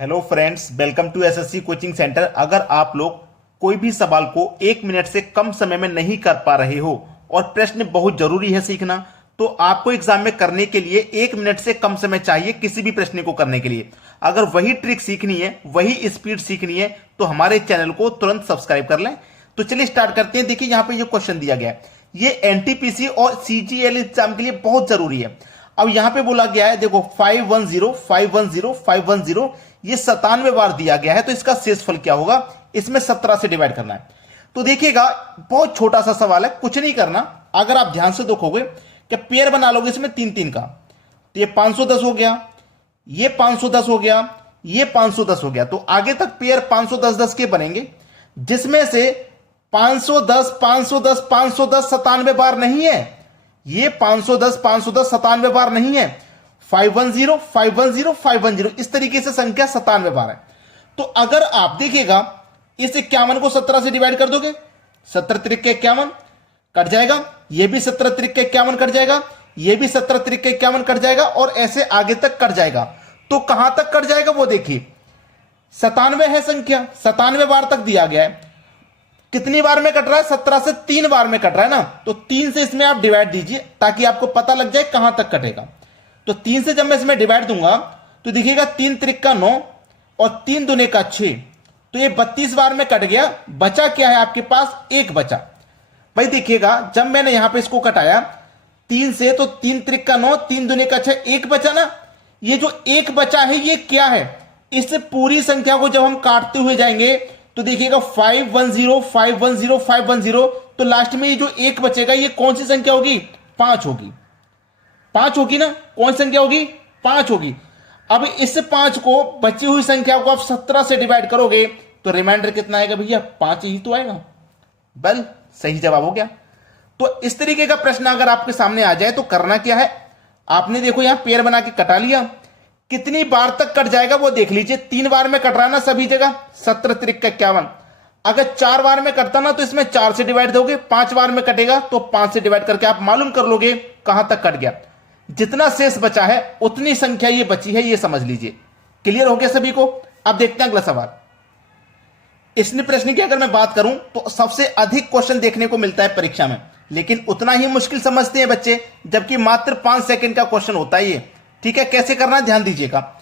Hello friends, welcome to SSC coaching centre. अगर आप लोग कोई भी सवाल को 1 मिनट से कम समय में नहीं कर पा रहे हो और प्रश्न बहुत जरूरी है सीखना, तो आपको एग्जाम में करने के लिए 1 मिनट से कम समय चाहिए किसी भी प्रश्न को करने के लिए। अगर वही ट्रिक सीखनी है, वही स्पीड सीखनी है, तो हमारे चैनल को तुरंत सब्सक्राइब कर लें। तो चलिए स्टार्ट करते हैं। देखिए यहाँ पे जो क्वेश्चन दिया गया है, ये एनटीपीसी और सीजीएल एग्जाम के लिए बहुत जरूरी है। अब यहां पे बोला गया है, देखो 510 510 510, ये 97 बार दिया गया है, तो इसका शेषफल क्या होगा, इसमें 17 से डिवाइड करना है। तो देखिएगा, बहुत छोटा सा सवाल है, कुछ नहीं करना। अगर आप ध्यान से देखोगे कि पेयर बना लोगे इसमें 3-3 का, तो ये 510 हो गया, ये 510 हो गया, ये 510 हो गया। तो आगे तक पेयर 510 के बनेंगे, जिसमें से 510 510 510 97 बार नहीं है। ये 510 510 97 बार नहीं है। 510 510 510, इस तरीके से संख्या 97 बार है। तो अगर आप देखिएगा, इस 51 को 17 से डिवाइड कर दोगे, 17 त्रिक 51 कट जाएगा, ये भी 17 त्रिक 51 कट जाएगा, ये भी 17 त्रिक 51 कट जाएगा, और ऐसे आगे तक कट जाएगा। तो कहां तक कट जाएगा वो देखिए, 97 है संख्या, 97 बार तक दिया गया है। कितनी बार में कट रहा है, 17 से 3 बार में कट रहा है ना, तो 3 से इसमें आप डिवाइड दीजिए ताकि आपको पता लग जाए कहां तक कटेगा। तो 3 से जब मैं इसमें डिवाइड दूंगा तो देखिएगा, 3 त्रिक का 9 और 3 दूने का 6, तो ये 32 बार में कट गया। बचा क्या है आपके पास, एक बचा। भाई देखिएगा, जब मैंने यहां पे इसको कटाया 3 से, तो 3 त्रिक का 9 3 दूने का 6, एक बचा ना। ये जो एक बचा है, ये क्या है, इस पूरी संख्या को जब हम काटते हुए जाएंगे तो देखिएगा 510 510 510, तो लास्ट में ये जो एक बचेगा, ये कौन सी संख्या होगी, 5 होगी। 5 होगी ना, कौन सी संख्या होगी, 5 होगी। अब इस 5 को, बची हुई संख्या को आप 17 से डिवाइड करोगे तो रिमाइंडर कितना आएगा भैया, 5 ही तो आएगा। बल सही जवाब हो गया। तो इस तरीके का प्रश्न अगर आपके सामने आ जाए तो करना क्या है, आपने देखो यहां पेयर बना के कटा लिया, कितनी बार तक कट जाएगा वो देख लीजिए। 3 बार में कट रहा है ना सभी जगह, 17 त्रिक 51। अगर 4 बार में कटता ना, तो इसमें 4 से डिवाइड दोगे, 5 बार में कटेगा तो 5 से डिवाइड करके आप मालूम कर लोगे कहां तक कट गया। जितना शेष बचा है उतनी संख्या ये बची है, ये समझ लीजिए। क्लियर हो गया सभी को। अब देखते हैं अगला सवाल। इस प्रश्न की अगर मैं बात करूं तो सबसे अधिक क्वेश्चन देखने को मिलता है परीक्षा में, लेकिन उतना ही मुश्किल समझते हैं बच्चे, जबकि मात्र 5 सेकंड का क्वेश्चन होता है ये। ठीक है, कैसे करना है ध्यान दीजिएगा।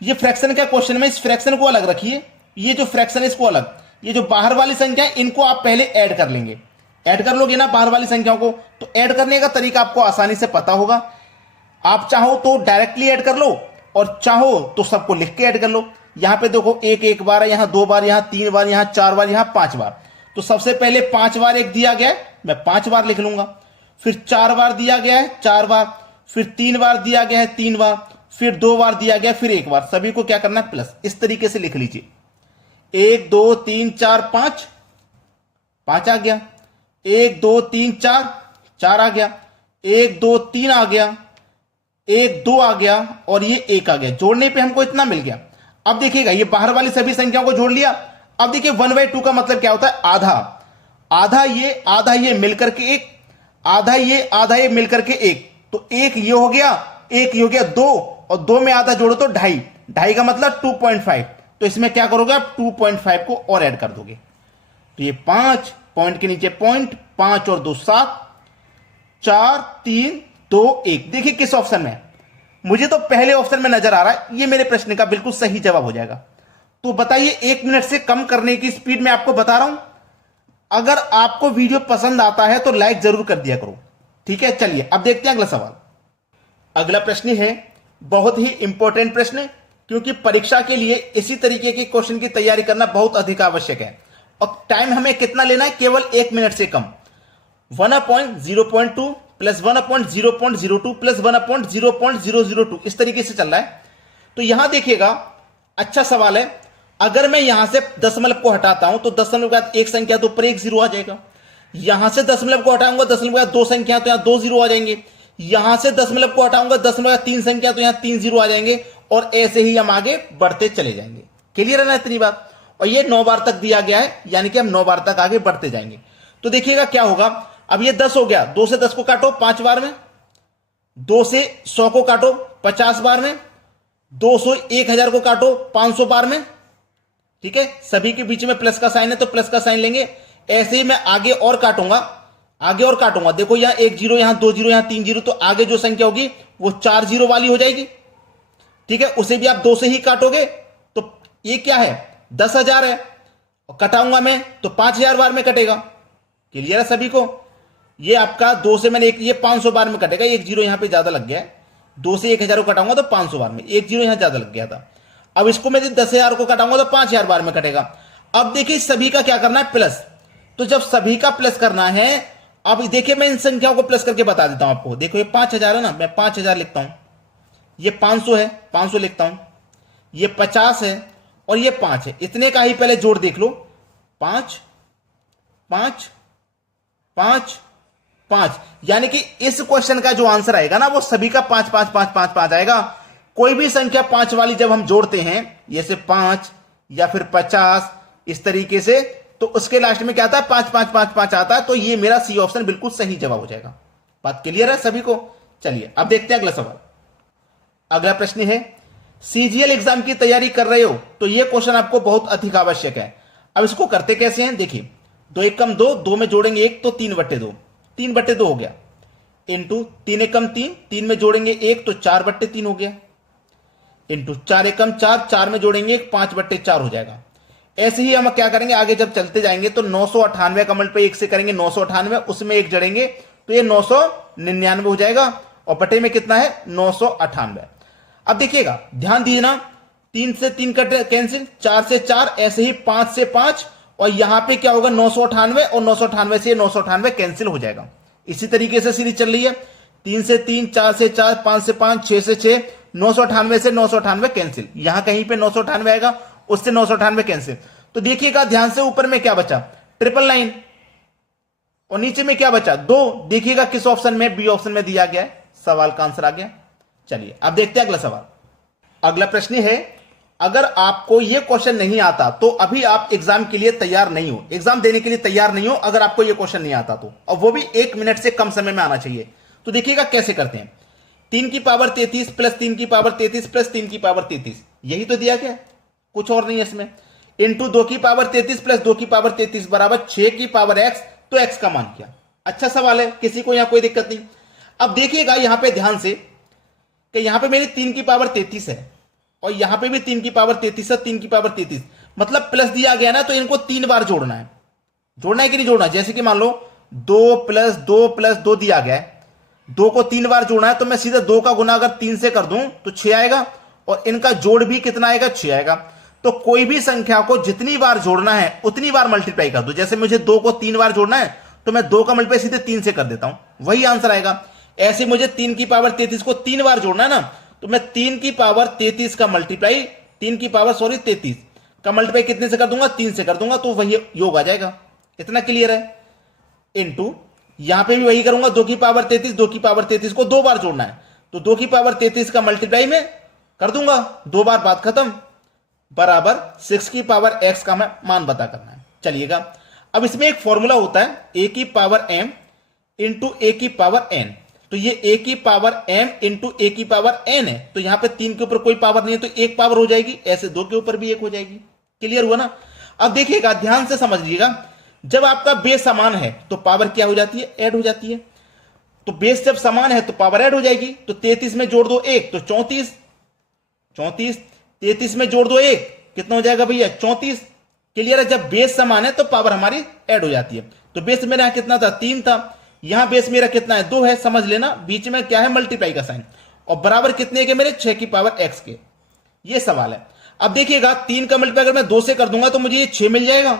ये फ्रैक्शन का क्वेश्चन में, इस फ्रैक्शन को अलग रखिए, ये जो फ्रैक्शन है इसको अलग। ये जो बाहर वाली संख्या है, इनको आप पहले ऐड कर लेंगे। ऐड कर लोगे ना बाहर वाली संख्याओं को, तो ऐड करने का तरीका आपको आसानी से पता होगा। आप चाहो तो डायरेक्टली ऐड कर लो, और चाहो तो सबको लिख के ऐड कर लो। यहां पे देखो, एक बार है, यहां 2 बार, यहां 3 बार, यहां 4 बार, यहां 5 बार। तो सबसे पहले 5 बार एक दिया गया है, मैं 5 बार लिख लूंगा। फिर 4 बार दिया गया है, 4 बार। फिर 3 बार दिया गया है, 3 बार। फिर 2 बार दिया गया, फिर 1 बार। सभी को क्या करना है, प्लस। इस तरीके से लिख लीजिए, 1 2 3 4 5, 5 आ गया। 1 2 3 4, 4 आ गया। 1 2 3 आ गया, 1 2 आ गया, और ये 1 आ गया। जोड़ने पे हमको इतना मिल गया। अब देखिएगा, ये बाहर वाली सभी संख्याओं को जोड़ लिया। अब देखिए 1/2 का मतलब क्या होता है, आधा। आधा ये मिलकर के 1, आधा ये मिलकर के 1। तो 1 ये हो गया, 1 ये हो गया 2, और 2 में आधा जोड़ो तो 2.5, 2.5 का मतलब 2.5। तो इसमें क्या करोगे आप, 2.5 को और ऐड कर दोगे। तो ये 5 पॉइंट के नीचे पॉइंट, 5 और 2 7, 4 3 2 1। देखिए किस ऑप्शन में है, मुझे तो पहले ऑप्शन में नजर आ रहा है, ये मेरे प्रश्न का बिल्कुल सही जवाब हो जाएगा। तो बताइए, 1 मिनट से कम करने की स्पीड में आपको बता रहा हूं। अगर आपको वीडियो पसंद आता है तो लाइक जरूर कर दिया करो। ठीक है, चलिए अब देखते हैं अगला सवाल। अगला प्रश्न है बहुत ही इंपॉर्टेंट प्रश्न, क्योंकि परीक्षा के लिए इसी तरीके के क्वेश्चन की तैयारी करना बहुत अधिक आवश्यक है। और टाइम हमें कितना लेना है, केवल 1 मिनट से कम। 1/0.2 प्लस 1/0.02 प्लस 1/0.002, इस तरीके से चल रहा है। तो यहां देखिएगा, अच्छा सवाल है। अगर मैं यहां से दशमलव को हटाता हूं तो दशमलव के बाद एक संख्या तो ऊपर 1 0 आ जाएगा। यहां से दशमलव को हटाऊंगा, दशमलव के बाद 2 संख्या तो यहां 2 0 आ जाएंगे। यहां से दशमलव को हटाऊंगा, दशमलव 3 संख्या तो यहां 3 0 आ जाएंगे, और ऐसे ही हम आगे बढ़ते चले जाएंगे। क्लियर है ना इतनी बात। और ये 9 बार तक दिया गया है, यानी कि हम 9 बार तक आगे बढ़ते जाएंगे। तो देखिएगा क्या होगा। अब ये 10 हो गया, 2 से 10 को काटो 5 बार में, 2 से 100 को काटो 50 बार में, 200 1000 को काटो 500 बार में, ठीक है, सभी के बीच में प्लस का साइन है तो प्लस का साइन लेंगे। ऐसे ही मैं आगे और काटूंगा, आगे और काटूंगा। देखो यहां 1 जीरो, यहां 2 जीरो, यहां 3 जीरो, तो आगे जो संख्या होगी वो 4 जीरो वाली हो जाएगी, ठीक है। उसे भी आप 2 से ही काटोगे तो ये क्या है 10,000 है, और कटाऊंगा मैं तो 5,000 बार में कटेगा। क्लियर है सभी को? ये आपका 2 से मैंने ये 500 बार में कटेगा, 1 जीरो यहां पे ज्यादा लग गया है, 2 से 1000 को कटाऊंगा तो 500 बार में, 1 जीरो यहां ज्यादा लग गया था। अब इसको मैं 10,000 को कटाऊंगा तो 5,000 बार में कटेगा। अब देखिए सभी का क्या करना है प्लस, तो जब सभी का प्लस करना है, अब देखिए मैं इन संख्याओं को प्लस करके बता देता हूं आपको। देखो ये 5,000 है ना, मैं 5,000 लिखता हूं, ये 500 है 500 लिखता हूं, ये 50 है और ये 5 है। इतने का ही पहले जोड़ देख लो, 5 5 5 5, यानी कि इस क्वेश्चन का जो आंसर आएगा ना वो सभी का 5 5 5 5 5 आएगा। कोई भी संख्या 5 वाली जब हम जोड़ते हैं, जैसे 5 या फिर 50 इस तरीके से, तो उसके लास्ट में क्या आता है 5 5 5 5 आता है। तो ये मेरा सी ऑप्शन बिल्कुल सही जवाब हो जाएगा। बात क्लियर है सभी को? चलिए अब देखते हैं अगला सवाल। अगला प्रश्न है, सीजीएल एग्जाम की तैयारी कर रहे हो तो यह क्वेश्चन आपको बहुत अधिक आवश्यक है। अब इसको करते कैसे हैं, देखिए 2 एकम 2, 2 में जोड़ेंगे 1 तो 3/2, 3/2 हो गया, इंटू 3 एकम 3, 3 में जोड़ेंगे 1 तो 4/3 हो गया, इंटू 4 एकम 4, 4 में जोड़ेंगे 5/4 हो जाएगा। ऐसे ही हम क्या करेंगे आगे जब चलते जाएंगे तो 998 का मल्टीप्लाई 1 से करेंगे 998, उसमें 1 जड़ेंगे तो ये 999 हो जाएगा, और बटे में कितना है 998। अब देखिएगा ध्यान दीजिए, 3 से 3 कट कैंसिल, 4 से 4, ऐसे ही 5 से 5, और यहां पे क्या होगा 998, और 998 से 998 कैंसिल हो जाएगा। इसी तरीके से सीरीज चल रही है, 3 से 3, 4 से 4, 5 से 5, 6 से 6, 998 से 998 कैंसिल, यहां कहीं पे 998 आएगा, उससे 998 कैंसिल। तो देखिएगा ध्यान से, ऊपर में क्या बचा 999, और नीचे में क्या बचा 2। देखिएगा किस ऑप्शन में, बी ऑप्शन में दिया गया है, सवाल का आंसर आ गया। चलिए अब देखते हैं अगला सवाल। अगला प्रश्न है, अगर आपको यह क्वेश्चन नहीं आता तो अभी आप एग्जाम के लिए तैयार नहीं हो, एग्जाम देने के लिए तैयार नहीं हो अगर आपको यह क्वेश्चन नहीं आता तो, और वो भी 1 मिनट से कम समय में आना चाहिए। तो देखिएगा कैसे करते हैं, 3 की पावर 33 प्लस 3 की पावर 33 प्लस 3 की पावर 33, यही तो दिया गया, कुछ और नहीं है इसमें, इंटू 2 की पावर 33 प्लस 2 की पावर 33 बराबर 6 की पावर x, तो x का मान किया। अच्छा सवाल है, किसी को यहां कोई दिक्कत नहीं। अब देखिएगा यहां पे ध्यान से कि यहां पे मेरी 3 की पावर 33 है, और यहां पे भी 3 की पावर 33 है, 3 की पावर 33, मतलब प्लस दिया गया ना, तो इनको 3 बार जोड़ना है। जोड़ना है कि नहीं जोड़ना? जैसे कि मान लो 2 प्लस 2 प्लस 2 दिया गया है, 2 को 3 बार जोड़ना है, तो मैं सीधा 2 का गुना अगर 3 से कर दूं तो 6 आएगा, और इनका जोड़ भी कितना आएगा 6 आएगा। तो कोई भी संख्या को जितनी बार जोड़ना है उतनी बार मल्टीप्लाई कर दो। जैसे मुझे 2 को 3 बार जोड़ना है तो मैं 2 का मल्टीप्लाई सीधे 3 से कर देता हूं, वही आंसर आएगा। ऐसे मुझे 3 की पावर 33 को 3 बार जोड़ना है ना, तो मैं 3 की पावर 33 का मल्टीप्लाई 33 का मल्टीप्लाई कितने से कर दूंगा 3 से कर दूंगा, तो वही योग आ जाएगा। इतना क्लियर है। इनटू यहां पे भी वही करूंगा, 2 की पावर 33, 2 की पावर 33 को 2 बार जोड़ना है, तो 2 की पावर 33 का मल्टीप्लाई में कर दूंगा 2 बार, बात खत्म, बराबर 6 की पावर x का मान पता करना है। चलिएगा अब इसमें एक फॉर्मूला होता है a की पावर m इंटू a की पावर n, तो ये a की पावर m इंटू a की पावर n है, तो यहां पे 3 के ऊपर कोई पावर नहीं है तो 1 पावर हो जाएगी, ऐसे 2 के ऊपर भी 1 हो जाएगी। क्लियर हुआ ना? अब देखिएगा ध्यान से समझिएगा, जब आपका बेस समान है तो पावर क्या हो जाती है, ऐड हो जाती है। तो बेस जब समान है तो पावर ऐड हो जाएगी, तो 33 में जोड़ दो 1 तो 34, 33 में जोड़ दो 1 कितना हो जाएगा भैया 34। क्लियर है? जब बेस समान है तो पावर हमारी ऐड हो जाती है। तो बेस मेरा कितना था 3 था, यहां बेस मेरा कितना है 2 है, समझ लेना, बीच में क्या है मल्टीप्लाई का साइन, और बराबर कितने के मेरे 6 की पावर x के। ये सवाल है। अब देखिएगा 3 का मल्टीप्लाई अगर मैं 2 से कर दूंगा तो मुझे ये 6 मिल जाएगा,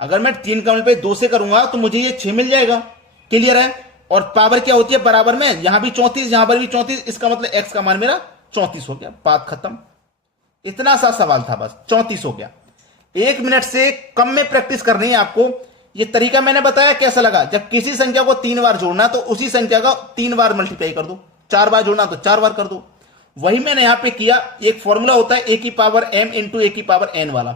अगर मैं 3 का मल्टीप्लाई 2 से करूंगा तो मुझे ये 6 मिल जाएगा। क्लियर है? और पावर क्या होती है बराबर में, यहां भी 34 यहां पर भी 34, इसका मतलब x का मान मेरा 34 हो गया, बात खत्म। इतना सा सवाल था, बस 34 हो गया। 1 मिनट से कम में प्रैक्टिस करनी है आपको। ये तरीका मैंने बताया कैसा लगा? जब किसी संख्या को 3 बार जोड़ना तो उसी संख्या का 3 बार मल्टीप्लाई कर दो, 4 बार जोड़ना तो 4 बार कर दो, वही मैंने यहां पे किया। एक फॉर्मूला होता है a की पावर m इंटू a की पावर n वाला,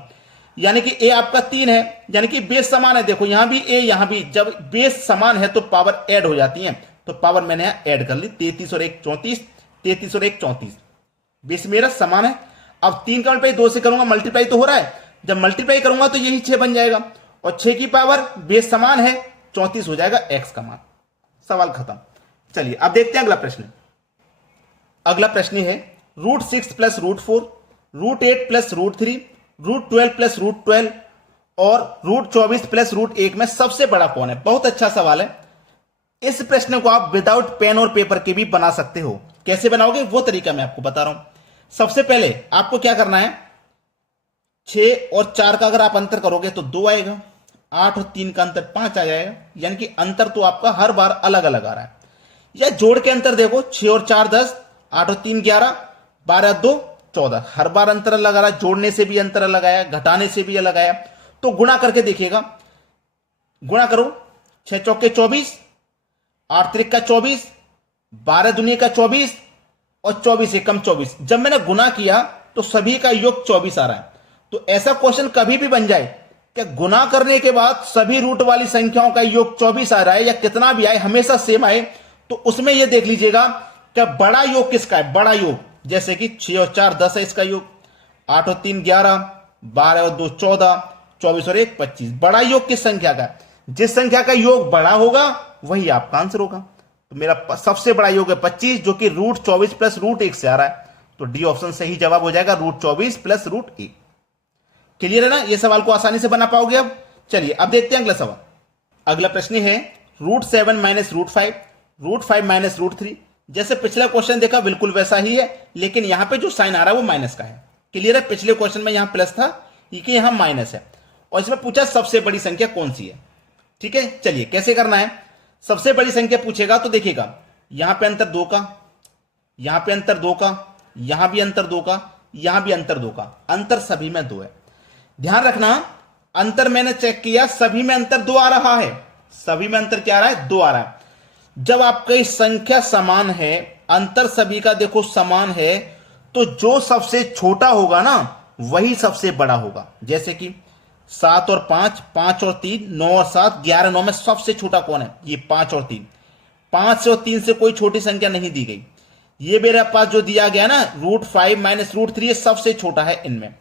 यानी कि a आपका 3 है, यानी कि बेस समान है। देखो यहां भी a यहां भी, जब बेस समान है तो पावर ऐड हो जाती है, तो पावर मैंने यहां ऐड कर ली, 33 और 1 34, 33 और 1 34। बेस मेरा समान है। अब 3 का मल्टीप्लाई 2 से करूंगा, मल्टीप्लाई तो हो रहा है, जब मल्टीप्लाई करूंगा तो यही 6 बन जाएगा और 6 की पावर बेस समान है 34 हो जाएगा x का मान। सवाल खत्म। चलिए अब देखते हैं अगला प्रश्न। अगला प्रश्न है √6 प्लस √4, √8 प्लस √3, √12 प्लस √12 और √24 प्लस √1 में सबसे बड़ा कौन है। बहुत अच्छा सवाल है। इस प्रश्न को आप विदाउट पेन और पेपर के भी बना सकते हो। कैसे बनाओगे वो तरीका मैं आपको बता रहा हूं। सबसे पहले आपको क्या करना है, 6 और 4 का अगर आप अंतर करोगे तो 2 आएगा, 8 और 3 का अंतर 5 आ जाएगा, यानी कि अंतर तो आपका हर बार अलग अलग आ रहा है। या जोड़ के अंतर देखो, 6 और 4 10, 8 और 3 11, 12 2 14, हर बार अंतर अलग आ रहा है। जोड़ने से भी अंतर अलग आया, घटाने से भी अलग आया। तो गुणा करके देखिएगा, गुणा करो, 6 चौके 24, 8 त्रिक का 24, 12 दुनिया का 24 और 24 एकम 24। जब मैंने गुना किया तो सभी का योग 24 आ रहा है। तो ऐसा क्वेश्चन कभी भी बन जाए कि गुना करने के बाद सभी रूट वाली संख्याओं का योग 24 आ रहा है या कितना भी आए हमेशा सेम आए, तो उसमें यह देख लीजिएगा कि बड़ा योग किसका है। बड़ा योग जैसे कि 6 और 4 10 है इसका योग, 8 और 3 11, 12 और 2 14, 24 और 1 25। बड़ा योग किस संख्या का है, जिस संख्या का योग बड़ा होगा वही आपका आंसर होगा। तो मेरा सबसे बड़ा योग है 25, जो कि √24 प्लस √1 से आ रहा है। तो डी ऑप्शन सही जवाब हो जाएगा, √24 प्लस √1। क्लियर है ना, ये सवाल को आसानी से बना पाओगे। अब चलिए अब देखते हैं अगला सवाल। अगला प्रश्न है √7 माइनस √5, √5 माइनस √3। जैसे पिछला क्वेश्चन देखा बिल्कुल वैसा ही है, लेकिन यहां पे जो साइन आ रहा है वो माइनस का है। क्लियर है, पिछले क्वेश्चन में यहां प्लस था, ये यहां माइनस है। और इसमें पूछा सबसे बड़ी संख्या कौन सी है। ठीक है, चलिए कैसे करना है। सबसे बड़ी संख्या पूछेगा तो देखिएगा, यहां पे अंतर 2 का, यहां पे अंतर 2 का, यहां भी अंतर 2 का, यहां भी अंतर 2 का, अंतर सभी में 2 है। ध्यान रखना, अंतर मैंने चेक किया, सभी में अंतर 2 आ रहा है। सभी में अंतर क्या आ रहा है, 2 आ रहा है। जब आपकी संख्या समान है, अंतर सभी का देखो समान है, तो जो सबसे छोटा होगा ना वही सबसे बड़ा होगा। जैसे कि 7 और 5, 5 और 3, 9 और 7, 11 9 में सबसे छोटा कौन है, ये 5 और 3। 5 और 3 से कोई छोटी संख्या नहीं दी गई। ये मेरे पास जो दिया गया ना √5 माइनस √3, ये सबसे छोटा है इनमें।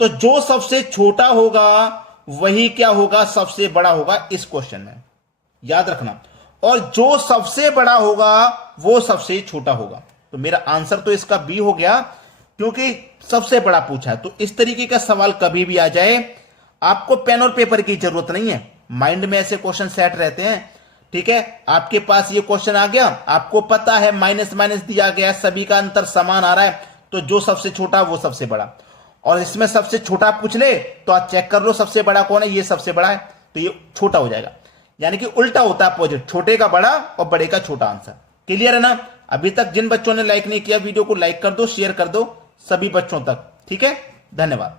तो जो सबसे छोटा होगा वही क्या होगा, सबसे बड़ा होगा इस क्वेश्चन में, याद रखना। और जो सबसे बड़ा होगा वो सबसे छोटा होगा। तो मेरा आंसर तो इसका बी हो गया, क्योंकि सबसे बड़ा पूछा है। तो इस तरीके का सवाल कभी भी आ जाए, आपको पेन और पेपर की जरूरत नहीं है, माइंड में ऐसे क्वेश्चन सेट रहते हैं। ठीक है, आपके पास ये क्वेश्चन आ गया, आपको पता है माइनस माइनस दिया गया, सभी का अंतर समान आ रहा है, तो जो सबसे छोटा वो सबसे बड़ा। और इसमें सबसे छोटा पूछ ले तो आप चेक कर लो सबसे बड़ा कौन है, ये सबसे बड़ा है, तो ये छोटा हो जाएगा। यानी कि उल्टा होता है अपोजिट, छोटे का बड़ा और बड़े का छोटा आंसर। क्लियर है ना। अभी तक जिन बच्चों ने लाइक नहीं किया वीडियो को लाइक कर दो, शेयर कर दो सभी बच्चों तक। ठीक है, धन्यवाद।